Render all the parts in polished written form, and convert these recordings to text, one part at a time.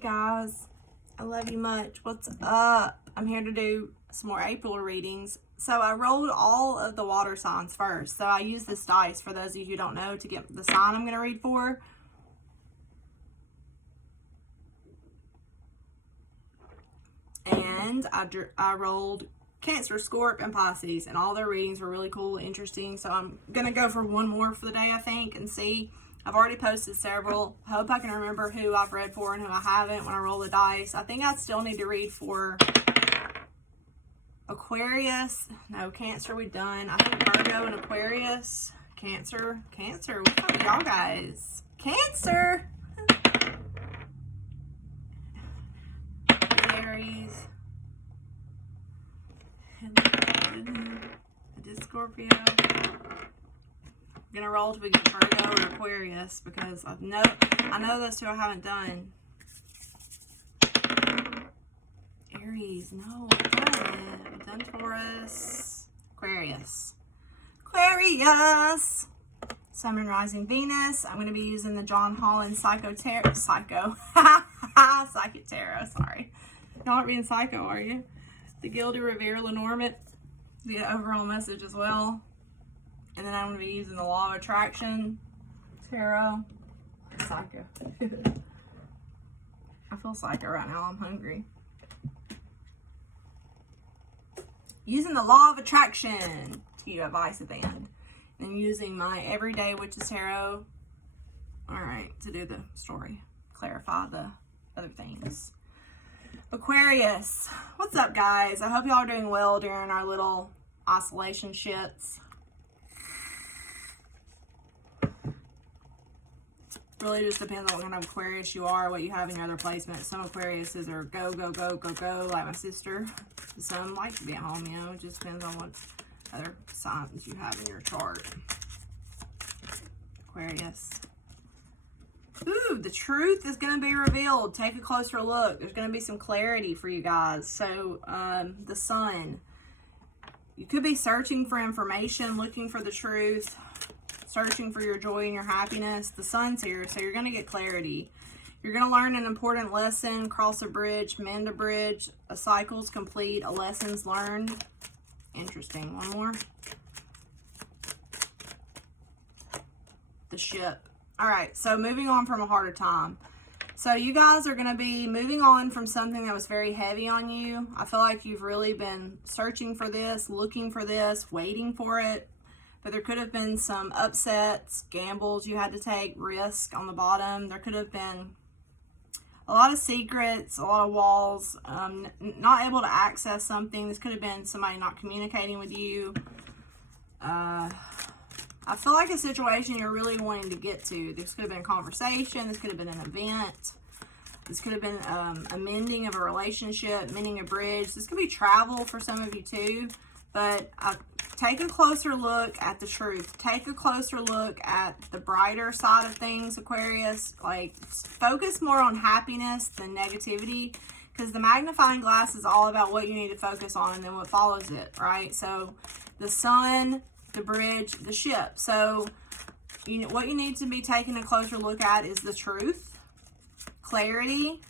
guys, I love you much. What's up? I'm here to do some more April readings. So I rolled all of the water signs first. So I use this dice, for those of you who don't know, to get the sign I'm going to read for. And I rolled Cancer, Scorp, and Pisces, and all their readings were really cool and interesting. So I'm going to go for one more for the day, I think, and see. I've already posted several. I hope I can remember who I've read for and who I haven't when I roll the dice. I think I still need to read for Aquarius. No, Cancer we've done. I think Virgo and Aquarius. Cancer. What's up with y'all guys? Cancer! Aries. I did Scorpio. I'm gonna roll till we get Virgo or Aquarius because I know those two I haven't done. Aries, no, I've done Taurus. Aquarius. Sun and Rising Venus. I'm gonna be using the John Holland Psychic Tarot. Sorry, y'all aren't being psycho, are you? The Gilded Revere Lenormand. The overall message as well. And then I'm going to be using the Law of Attraction Tarot. Psycho. I feel psycho right now. I'm hungry. Using the Law of Attraction to give you advice at the end. And using my Everyday Witches Tarot. Alright, to do the story. Clarify the other things. Aquarius. What's up, guys? I hope y'all are doing well during our little isolation shits. Really just depends on what kind of Aquarius you are, what you have in your other placements. Some Aquariuses are go, go, go, go, go, like my sister. Some like to be at home, you know. It just depends on what other signs you have in your chart. Aquarius. Ooh, the truth is going to be revealed. Take a closer look. There's going to be some clarity for you guys. So, the sun. You could be searching for information, looking for the truth, searching for your joy and your happiness. The sun's here, so you're going to get clarity. You're going to learn an important lesson, cross a bridge, mend a bridge. A cycle's complete, a lesson's learned. Interesting. One more. The ship. All right, so moving on from a harder time. So you guys are going to be moving on from something that was very heavy on you. I feel like you've really been searching for this, looking for this, waiting for it. But there could have been some upsets, gambles you had to take, risk on the bottom. There could have been a lot of secrets, a lot of walls, not able to access something. This could have been somebody not communicating with you. I feel like a situation you're really wanting to get to. This could have been a conversation. This could have been an event. This could have been a mending of a relationship, mending a bridge. This could be travel for some of you too. But take a closer look at the truth. Take a closer look at the brighter side of things, Aquarius. Like, focus more on happiness than negativity. Because the magnifying glass is all about what you need to focus on and then what follows it, right? So, the sun, the bridge, the ship. So, what you need to be taking a closer look at is the truth, clarity,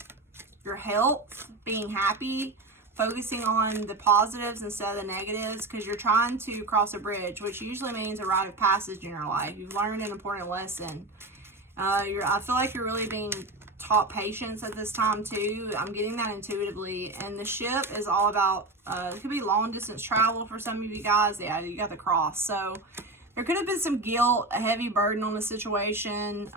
your health, being happy, focusing on the positives instead of the negatives, because you're trying to cross a bridge, which usually means a rite of passage in your life. You've learned an important lesson. I feel like you're really being taught patience at this time too. I'm getting that intuitively. And the ship is all about, it could be long distance travel for some of you guys. Yeah, you got the cross. So there could have been some guilt, a heavy burden on the situation,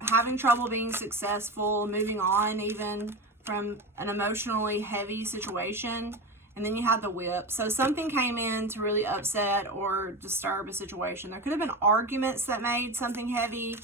having trouble being successful, moving on even from an emotionally heavy situation. And then you had the whip. So something came in to really upset or disturb a situation. There could have been arguments that made something heavy.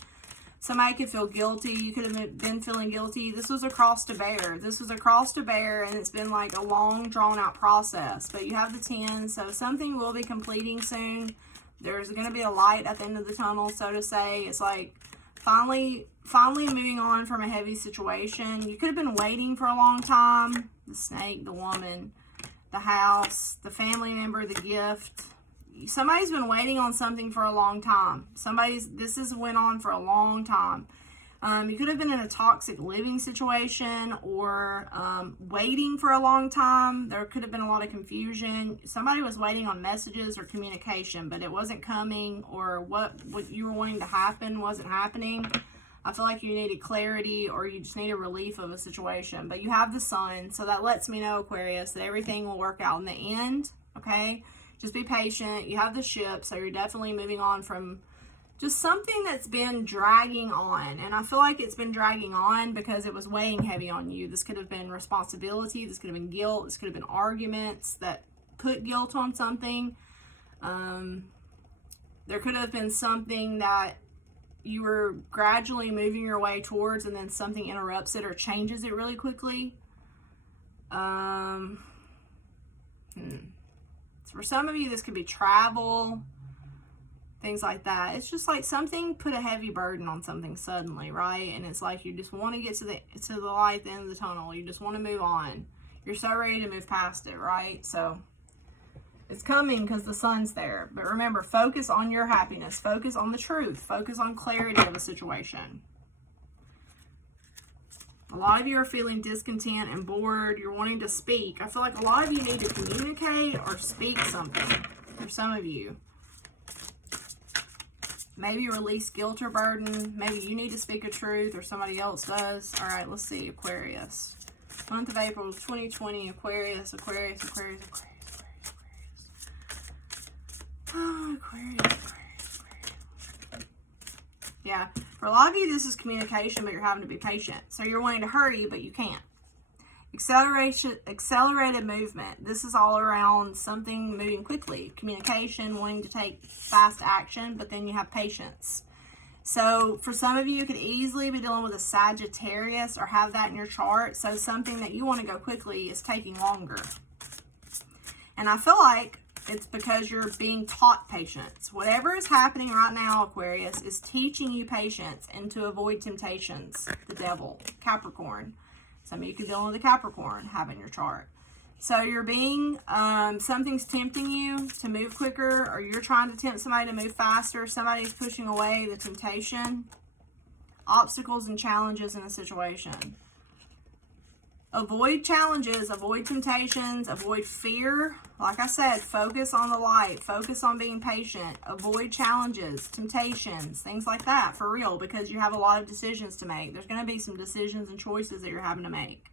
Somebody could feel guilty. You could have been feeling guilty. This was a cross to bear. This was a cross to bear, and it's been like a long, drawn-out process. But you have the 10, so something will be completing soon. There's going to be a light at the end of the tunnel, so to say. It's like finally moving on from a heavy situation. You could have been waiting for a long time. The snake, the woman, the house, the family member, the gift. Somebody's been waiting on something for a long time. This has went on for a long time. You could have been in a toxic living situation or waiting for a long time. There could have been a lot of confusion. Somebody was waiting on messages or communication, but it wasn't coming, or what you were wanting to happen wasn't happening. I feel like you needed clarity, or you just need a relief of a situation. But you have the sun, so that lets me know, Aquarius, that everything will work out in the end, okay? Just be patient. You have the ship, so you're definitely moving on from just something that's been dragging on. And I feel like it's been dragging on because it was weighing heavy on you. This could have been responsibility. This could have been guilt. This could have been arguments that put guilt on something. There could have been something that you were gradually moving your way towards, and then something interrupts it or changes it really quickly. So for some of you, this could be travel, things like that. It's just like something put a heavy burden on something suddenly, right? And it's like you just want to get to the light at the end of the tunnel. You just want to move on. You're so ready to move past it, right? So it's coming because the sun's there. But remember, focus on your happiness. Focus on the truth. Focus on clarity of a situation. A lot of you are feeling discontent and bored. You're wanting to speak. I feel like a lot of you need to communicate or speak something. For some of you. Maybe release guilt or burden. Maybe you need to speak a truth or somebody else does. All right, let's see. Aquarius. Month of April 2020. Aquarius, Aquarius, Aquarius, Aquarius. Oh, Aquarius. Yeah, for a lot of you, this is communication, but you're having to be patient. So you're wanting to hurry, but you can't. Accelerated movement. This is all around something moving quickly. Communication, wanting to take fast action, but then you have patience. So for some of you, you could easily be dealing with a Sagittarius or have that in your chart. So something that you want to go quickly is taking longer. And I feel like it's because you're being taught patience. Whatever is happening right now, Aquarius, is teaching you patience and to avoid temptations. The devil, Capricorn. Some of you could deal with a Capricorn having your chart. So you're being, something's tempting you to move quicker, or you're trying to tempt somebody to move faster. Somebody's pushing away the temptation, obstacles and challenges in a situation. Avoid challenges, avoid temptations, avoid fear. Like I said, focus on the light, focus on being patient, avoid challenges, temptations, things like that, for real, because you have a lot of decisions to make. There's going to be some decisions and choices that you're having to make.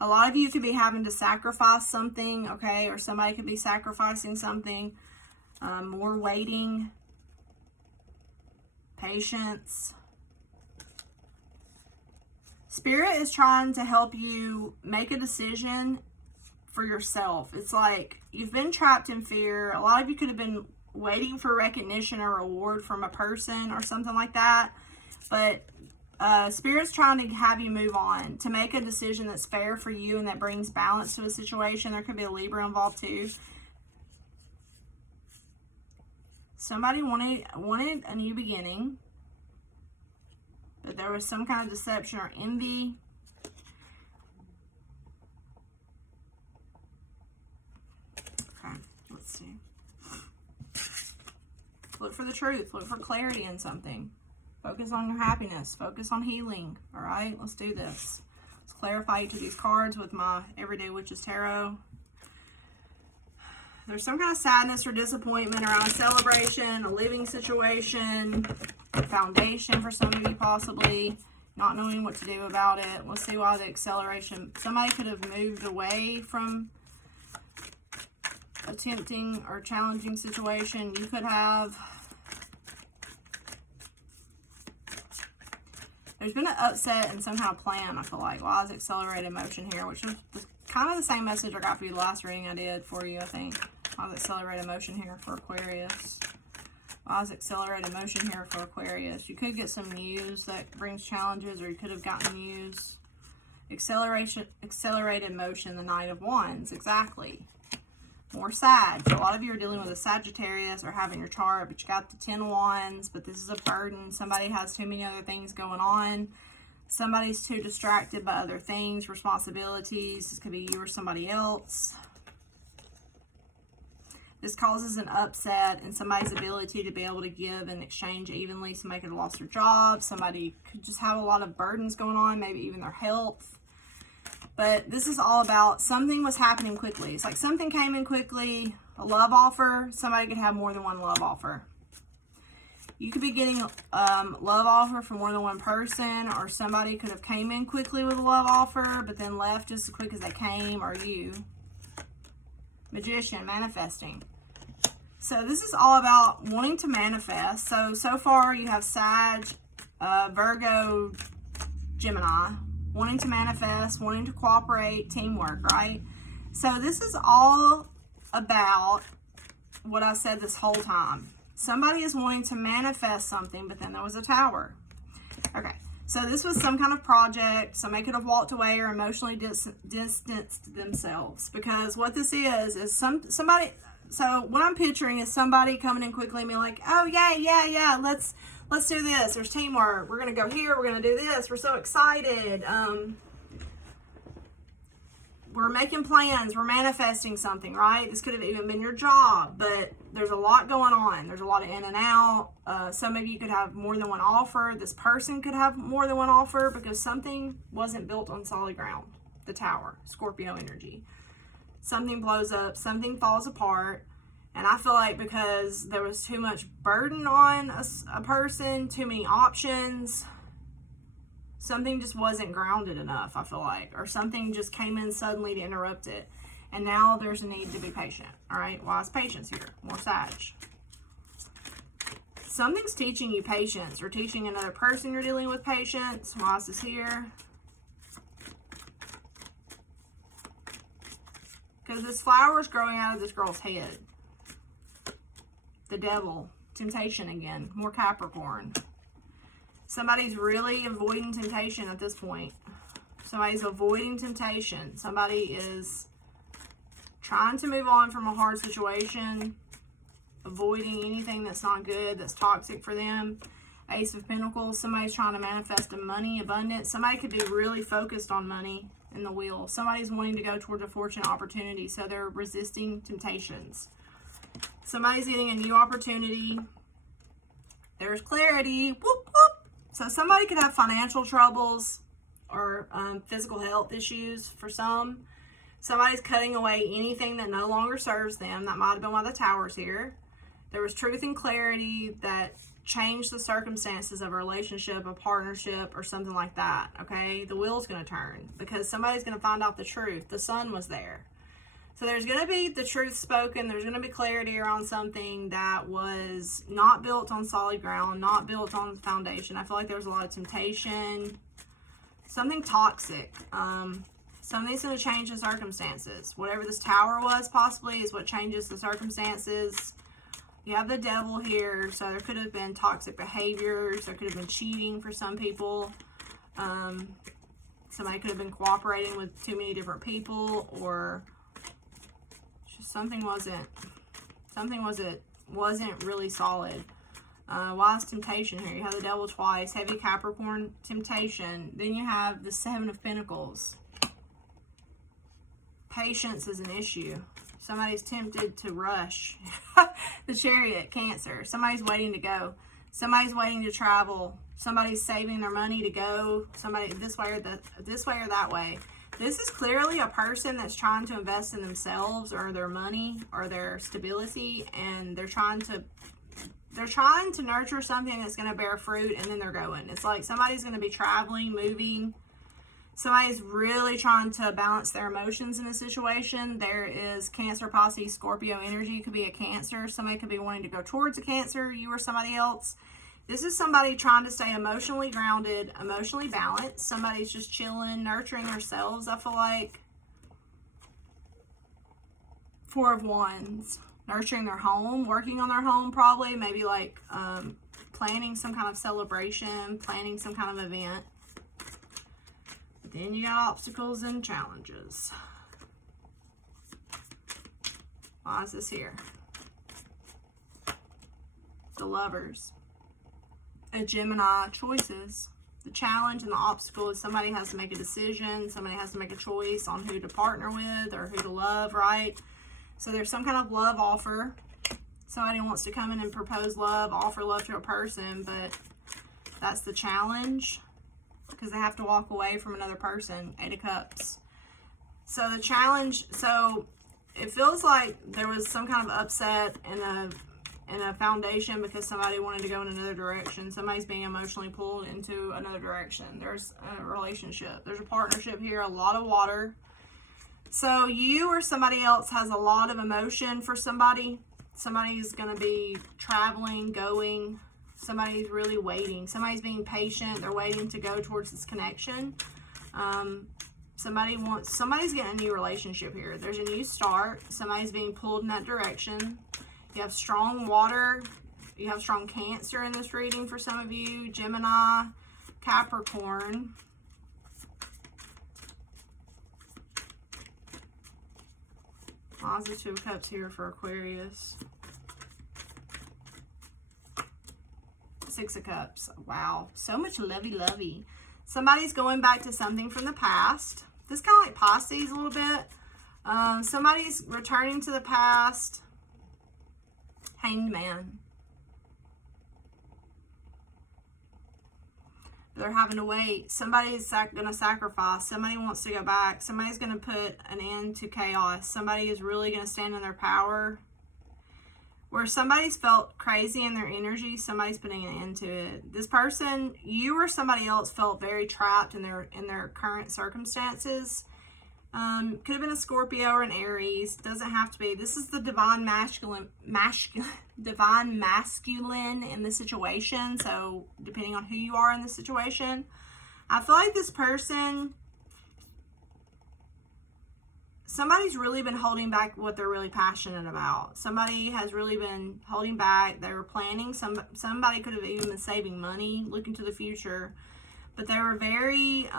A lot of you could be having to sacrifice something, okay, or somebody could be sacrificing something. More waiting, patience. Spirit is trying to help you make a decision for yourself. It's like you've been trapped in fear. A lot of you could have been waiting for recognition or reward from a person or something like that. But Spirit's trying to have you move on, to make a decision that's fair for you and that brings balance to a situation. There could be a Libra involved too. Somebody wanted a new beginning, but there was some kind of deception or envy. Okay, let's see. Look for the truth. Look for clarity in something. Focus on your happiness. Focus on healing. All right, let's do this. Let's clarify each of these cards with my Everyday Witches Tarot. There's some kind of sadness or disappointment around a celebration, a living situation, a foundation for some of you possibly, not knowing what to do about it. Let's see why the acceleration. Somebody could have moved away from a tempting or challenging situation. You could have. There's been an upset and somehow plan, I feel like. Why is accelerated motion here? Which is kind of the same message I got for you the last reading I did for you, I think. Why is accelerated motion here for Aquarius? Why is accelerated motion here for Aquarius? You could get some news that brings challenges, or you could have gotten news. Accelerated motion, the Knight of Wands, exactly. More sad. So a lot of you are dealing with a Sagittarius or having your chart, but you got the 10 Wands, but this is a burden. Somebody has too many other things going on. Somebody's too distracted by other things, responsibilities. This could be you or somebody else. This causes an upset in somebody's ability to be able to give and exchange evenly. Somebody could have lost their job. Somebody could just have a lot of burdens going on, maybe even their health. But this is all about something was happening quickly. It's like something came in quickly, a love offer. Somebody could have more than one love offer. You could be getting love offer from more than one person, or somebody could have came in quickly with a love offer, but then left just as quick as they came, or you. Magician, manifesting. So this is all about wanting to manifest. So far you have Sag, Virgo, Gemini. Wanting to manifest, wanting to cooperate, teamwork, right? So this is all about what I've said this whole time. Somebody is wanting to manifest something, but then there was a Tower. Okay, so this was some kind of project. Somebody could have walked away or emotionally distanced themselves, because what this is somebody. So what I'm picturing is somebody coming in quickly and being like, oh yeah, let's do this. There's teamwork. We're gonna go here. We're gonna do this. We're so excited. We're making plans. We're manifesting something, right? This could have even been your job, but there's a lot going on. There's a lot of in and out. Some of you could have more than one offer. This person could have more than one offer because something wasn't built on solid ground. The Tower, Scorpio energy. Something blows up. Something falls apart. And I feel like because there was too much burden on a person, too many options, something just wasn't grounded enough, I feel like. Or something just came in suddenly to interrupt it. And now there's a need to be patient. All right, why is patience here? More Sag. Something's teaching you patience, or teaching another person you're dealing with patience. Why is this here? Because this flower is growing out of this girl's head. The Devil, temptation again, more Capricorn. Somebody's really avoiding temptation at this point. Somebody's avoiding temptation. Somebody is trying to move on from a hard situation, avoiding anything that's not good, that's toxic for them. Ace of Pentacles, somebody's trying to manifest a money abundance. Somebody could be really focused on money in the wheel. Somebody's wanting to go towards a fortune opportunity, so they're resisting temptations. Somebody's getting a new opportunity. There's clarity. Whoop, whoop. So somebody could have financial troubles or physical health issues for some. Somebody's cutting away anything that no longer serves them. That might have been why the Tower's here. There was truth and clarity that changed the circumstances of a relationship, a partnership, or something like that, okay? The wheel's going to turn because somebody's going to find out the truth. The sun was there. So there's going to be the truth spoken. There's going to be clarity around something that was not built on solid ground, not built on foundation. I feel like there was a lot of temptation, something toxic. Something's going to change the circumstances. Whatever this Tower was possibly is what changes the circumstances. You have the Devil here, so there could have been toxic behaviors. There could have been cheating for some people. Somebody could have been cooperating with too many different people, or just something wasn't really solid. Why is temptation here? You have the Devil twice, heavy Capricorn, temptation. Then you have the Seven of Pentacles. Patience is an issue. Somebody's tempted to rush. The Chariot, Cancer. Somebody's waiting to go. Somebody's waiting to travel. Somebody's saving their money to go. Somebody this way or that way. This is clearly a person that's trying to invest in themselves or their money or their stability, and they're trying to nurture something that's going to bear fruit, and then they're going. It's like somebody's going to be traveling, moving. Somebody's really trying to balance their emotions in a situation. There is Cancer, Pisces, Scorpio energy. It could be a Cancer. Somebody could be wanting to go towards a Cancer, you or somebody else. This is somebody trying to stay emotionally grounded, emotionally balanced. Somebody's just chilling, nurturing themselves, I feel like. Four of Wands. Nurturing their home, working on their home probably. Maybe like planning some kind of celebration, planning some kind of event. Then you got obstacles and challenges. Why is this here? The Lovers. A Gemini, choices. The challenge and the obstacle is somebody has to make a decision. Somebody has to make a choice on who to partner with or who to love, right? So there's some kind of love offer. Somebody wants to come in and propose love, offer love to a person, but that's the challenge because they have to walk away from another person. 8 of Cups. So the challenge, so it feels like there was some kind of upset in a foundation because somebody wanted to go in another direction. Somebody's being emotionally pulled into another direction. There's a relationship. There's a partnership here, a lot of water. So you or somebody else has a lot of emotion for somebody. Somebody's going to be traveling, going. Somebody's really waiting. Somebody's being patient. They're waiting to go towards this connection. Somebody's getting a new relationship here. There's a new start. Somebody's being pulled in that direction. You have strong water. You have strong Cancer in this reading for some of you. Gemini, Capricorn. Positive 2 of Cups here for Aquarius. 6 of Cups. Wow. So much lovey-lovey. Somebody's going back to something from the past. This kind of like Pisces a little bit. Somebody's returning to the past. Hanged Man. They're having to wait. Somebody's going to sacrifice. Somebody wants to go back. Somebody's going to put an end to chaos. Somebody is really going to stand in their power. Where somebody's felt crazy in their energy, somebody's putting an end to it. This person, you or somebody else, felt very trapped in their current circumstances. Could have been a Scorpio or an Aries. Doesn't have to be. This is the divine masculine in the situation. So depending on who you are in the situation, I feel like this person, somebody's really been holding back what they're really passionate about. Somebody has really been holding back. They were planning. Somebody could have even been saving money, looking to the future. But they were very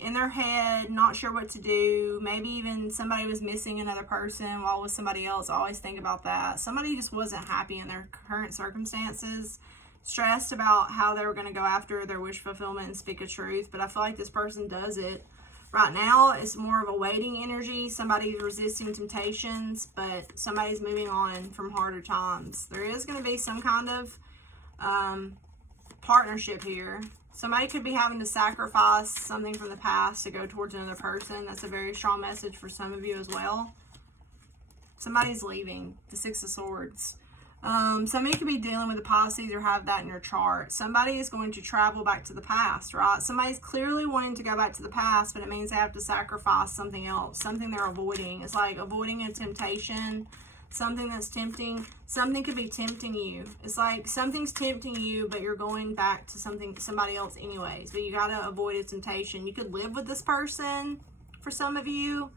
in their head, not sure what to do. Maybe even somebody was missing another person while with somebody else. I always think about that. Somebody just wasn't happy in their current circumstances. Stressed about how they were going to go after their wish fulfillment and speak a truth. But I feel like this person does it. Right now, it's more of a waiting energy. Somebody's resisting temptations, but somebody's moving on from harder times. There is going to be some kind of partnership here. Somebody could be having to sacrifice something from the past to go towards another person. That's a very strong message for some of you as well. Somebody's leaving. The 6 of Swords. Somebody could be dealing with the Pisces or have that in your chart. Somebody is going to travel back to the past, right? Somebody's clearly wanting to go back to the past, but it means they have to sacrifice something else, something they're avoiding. It's like avoiding a temptation, something that's tempting. Something could be tempting you. It's like something's tempting you, but you're going back to somebody else anyways. But you got to avoid a temptation. You could live with this person for some of you.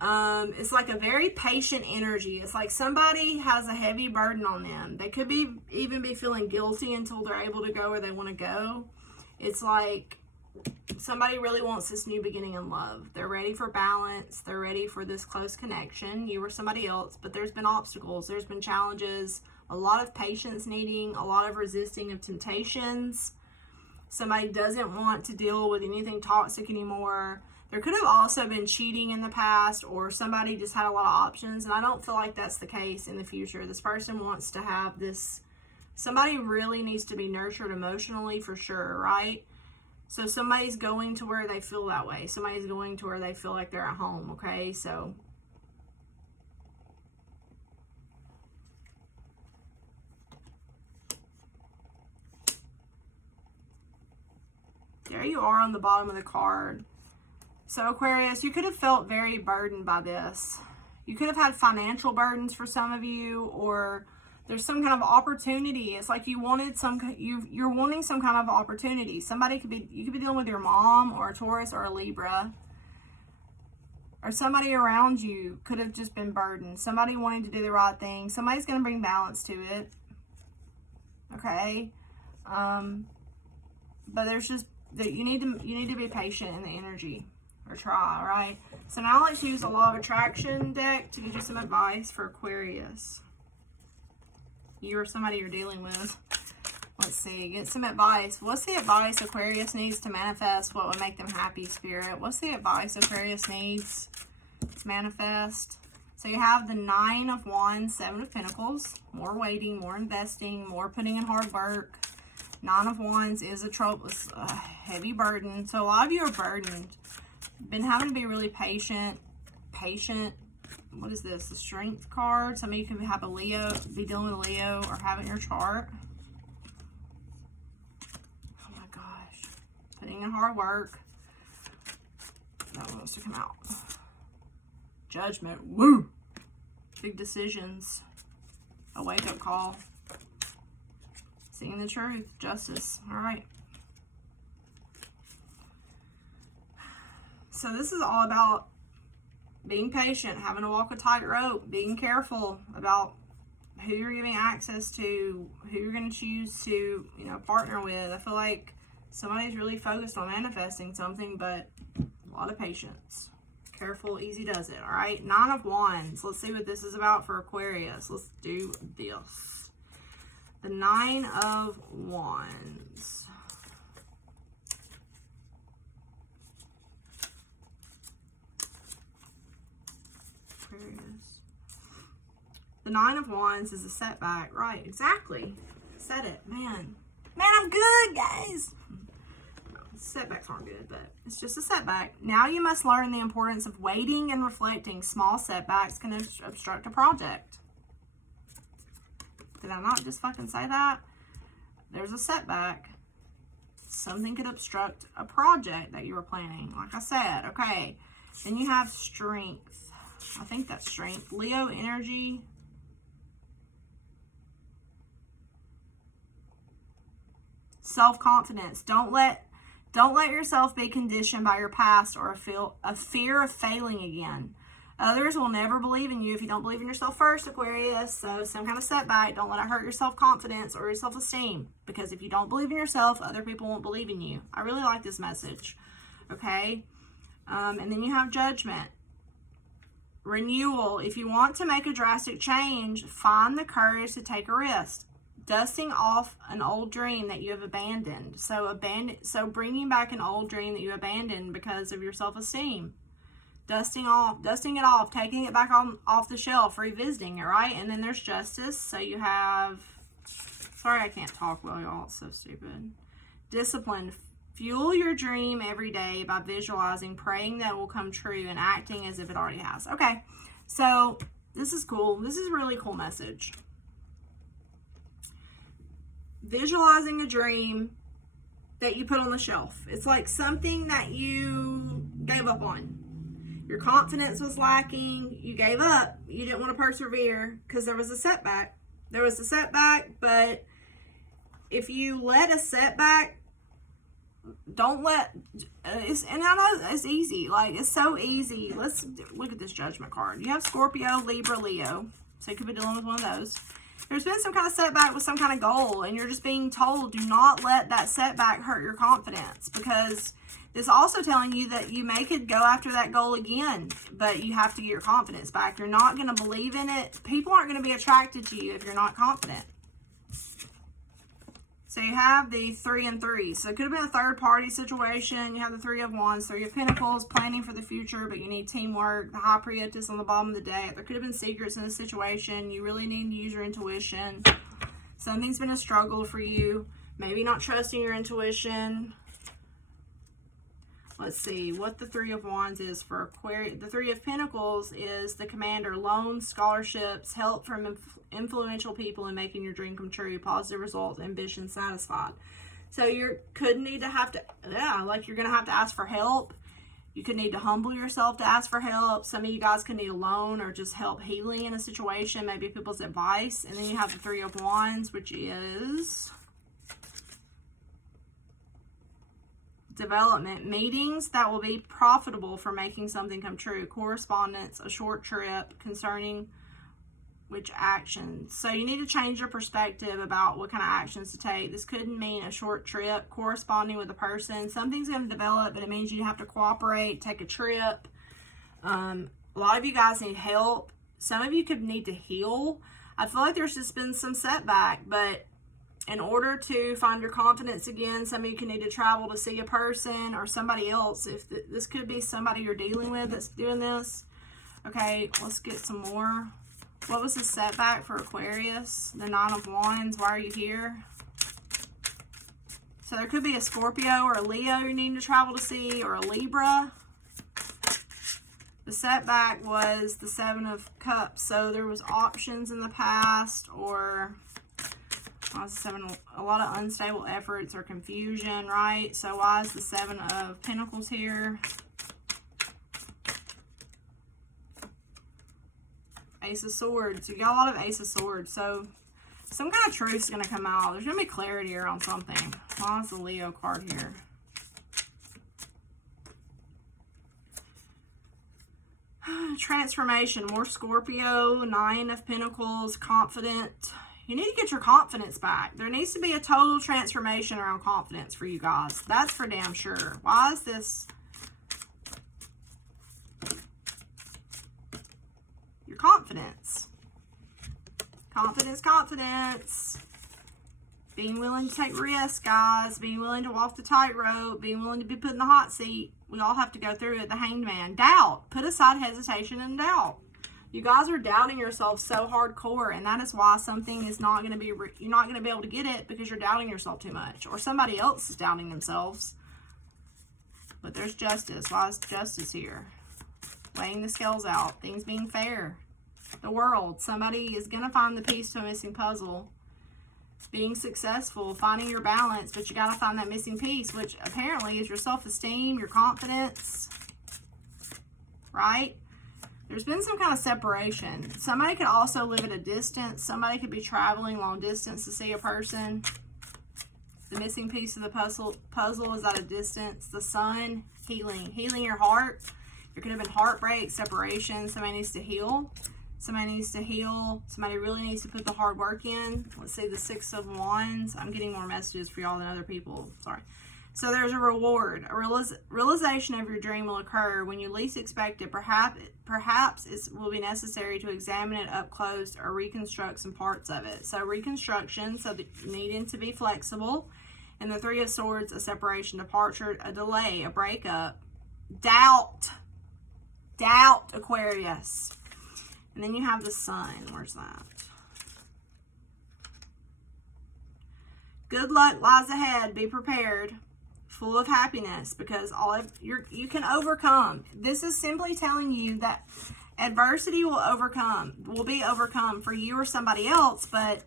It's like a very patient energy. It's like somebody has a heavy burden on them. They could even be feeling guilty until they're able to go where they want to go. It's like somebody really wants this new beginning in love. They're ready for balance. They're ready for this close connection. You or somebody else, but there's been obstacles. There's been challenges. A lot of patience needing. A lot of resisting of temptations. Somebody doesn't want to deal with anything toxic anymore. There could have also been cheating in the past, or somebody just had a lot of options, and I don't feel like that's the case in the future. This person wants to have this, somebody really needs to be nurtured emotionally for sure, right? So somebody's going to where they feel that way. Somebody's going to where they feel like they're at home, okay? So there you are on the bottom of the card. So Aquarius, you could have felt very burdened by this. You could have had financial burdens for some of you, or there's some kind of opportunity. It's like you wanted you're wanting some kind of opportunity. You could be dealing with your mom or a Taurus or a Libra. Or somebody around you could have just been burdened. Somebody wanting to do the right thing. Somebody's going to bring balance to it. Okay? But there's just that you need to be patient in the energy. Or try, right? So now let's use the Law of Attraction deck to give you some advice for Aquarius. You or somebody you're dealing with. Let's see. Get some advice. What's the advice Aquarius needs to manifest what would make them happy, Spirit? What's the advice Aquarius needs to manifest? So you have the 9 of Wands, 7 of Pentacles, more waiting, more investing, more putting in hard work. 9 of Wands is a heavy burden. So a lot of you are burdened. Been having to be really patient. What is this? The Strength card. Some of you can have a Leo, be dealing with a Leo, or have it in your chart. Oh my gosh. Putting in hard work. That one wants to come out. Judgment. Woo! Big decisions. A wake-up call. Seeing the truth. Justice. All right. So this is all about being patient, having to walk a tightrope, being careful about who you're giving access to, who you're going to choose to, you know, partner with. I feel like somebody's really focused on manifesting something, but a lot of patience. Careful, easy does it, all right? 9 of Wands. Let's see what this is about for Aquarius. Let's do this. The 9 of Wands. The 9 of Wands is a setback. Right, exactly. Said it. Man, I'm good, guys. No, setbacks aren't good, but it's just a setback. Now you must learn the importance of waiting and reflecting. Small setbacks can obstruct a project. Did I not just fucking say that? There's a setback. Something could obstruct a project that you were planning. Like I said, okay. Then you have Strength. I think that's Strength. Leo energy. Self-confidence. Don't let yourself be conditioned by your past or a fear of failing again. Others will never believe in you if you don't believe in yourself first, Aquarius. So some kind of setback, don't let it hurt your self-confidence or your self-esteem. Because if you don't believe in yourself, other people won't believe in you. I really like this message. Okay? And then you have Judgment. Renewal. If you want to make a drastic change, find the courage to take a risk. Dusting off an old dream that you have abandoned. So bringing back an old dream that you abandoned because of your self-esteem. Dusting it off, taking it back off the shelf, revisiting it, right? And then there's Justice. So you have, sorry I can't talk well, y'all. It's so stupid. Discipline. Fuel your dream every day by visualizing, praying that it will come true, and acting as if it already has. Okay, so this is cool. This is a really cool message. Visualizing a dream that you put on the shelf. It's like something that you gave up on. Your confidence was lacking. You gave up. You didn't want to persevere because there was a setback. But if you let a setback, don't let, and I know it's easy. Like, it's so easy. Let's look at this Judgment card. You have Scorpio, Libra, Leo. So you could be dealing with one of those. There's been some kind of setback with some kind of goal, and you're just being told, do not let that setback hurt your confidence, because it's also telling you that you could go after that goal again, but you have to get your confidence back. You're not going to believe in it. People aren't going to be attracted to you if you're not confident. So you have the 3 and 3. So it could have been a third party situation. You have the 3 of Wands, 3 of Pentacles, planning for the future, but you need teamwork. The High Priestess on the bottom of the deck. There could have been secrets in the situation. You really need to use your intuition. Something's been a struggle for you. Maybe not trusting your intuition. Let's see what the 3 of Wands is for Aquarius. The 3 of Pentacles is the commander. Loans, scholarships, help from influential people in making your dream come true. Positive results, ambition satisfied. So you could need to you're going to have to ask for help. You could need to humble yourself to ask for help. Some of you guys could need a loan or just help healing in a situation. Maybe people's advice. And then you have the 3 of Wands, which is development, meetings that will be profitable for making something come true, correspondence, a short trip concerning which actions. So you need to change your perspective about what kind of actions to take. This could mean a short trip, corresponding with a person. Something's going to develop, but it means you have to cooperate, take a trip. A lot of you guys need help. Some of you could need to heal. I feel like there's just been some setback, but in order to find your confidence again, some of you can need to travel to see a person or somebody else. If this could be somebody you're dealing with that's doing this. Okay, let's get some more. What was the setback for Aquarius? The Nine of Wands. Why are you here? So there could be a Scorpio or a Leo you need to travel to see, or a Libra. The setback was the Seven of Cups. So there was options in the past, or a lot of unstable efforts or confusion, right? So why is the Seven of Pentacles here? Ace of Swords. You got a lot of Ace of Swords. So some kind of truth is going to come out. There's going to be clarity here on something. Why is the Leo card here? Transformation. More Scorpio. Nine of Pentacles. Confident. You need to get your confidence back. There needs to be a total transformation around confidence for you guys. That's for damn sure. Why is this? Your confidence. Confidence, confidence. Being willing to take risks, guys. Being willing to walk the tightrope. Being willing to be put in the hot seat. We all have to go through it. The Hanged Man. Doubt. Put aside hesitation and doubt. You guys are doubting yourself so hardcore, and that is why something is not going to be, you're not going to be able to get it, because you're doubting yourself too much, or somebody else is doubting themselves. But there's justice. Why is justice here? Weighing the scales out. Things being fair. The World. Somebody is going to find the piece to a missing puzzle. Being successful. Finding your balance. But you got to find that missing piece, which apparently is your self-esteem, your confidence. Right? There's been some kind of separation. Somebody could also live at a distance. Somebody could be traveling long distance to see a person. The missing piece of the puzzle is at a distance. The Sun. Healing. Healing your heart. There could have been heartbreak, separation. Somebody needs to heal. Somebody needs to heal. Somebody really needs to put the hard work in. Let's see, the Six of Wands. I'm getting more messages for y'all than other people. Sorry. So there's a reward. A realization of your dream will occur when you least expect it. Perhaps it will be necessary to examine it up close or reconstruct some parts of it. So reconstruction, so needing to be flexible. And the Three of Swords, a separation, departure, a delay, a breakup. Doubt. Doubt, Aquarius. And then you have the Sun. Where's that? Good luck lies ahead. Be prepared. Full of happiness, because you can overcome. This is simply telling you that adversity will be overcome for you or somebody else, but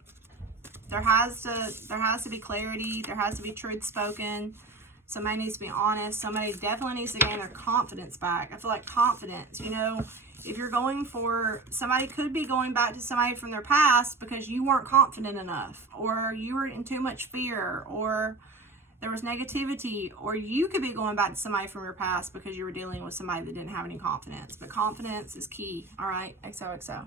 there has to be clarity. There has to be truth spoken. Somebody needs to be honest. Somebody definitely needs to gain their confidence back. I feel like confidence, if you're going for, somebody could be going back to somebody from their past because you weren't confident enough, or you were in too much fear, or there was negativity, or you could be going back to somebody from your past because you were dealing with somebody that didn't have any confidence. But confidence is key. All right, XOXO.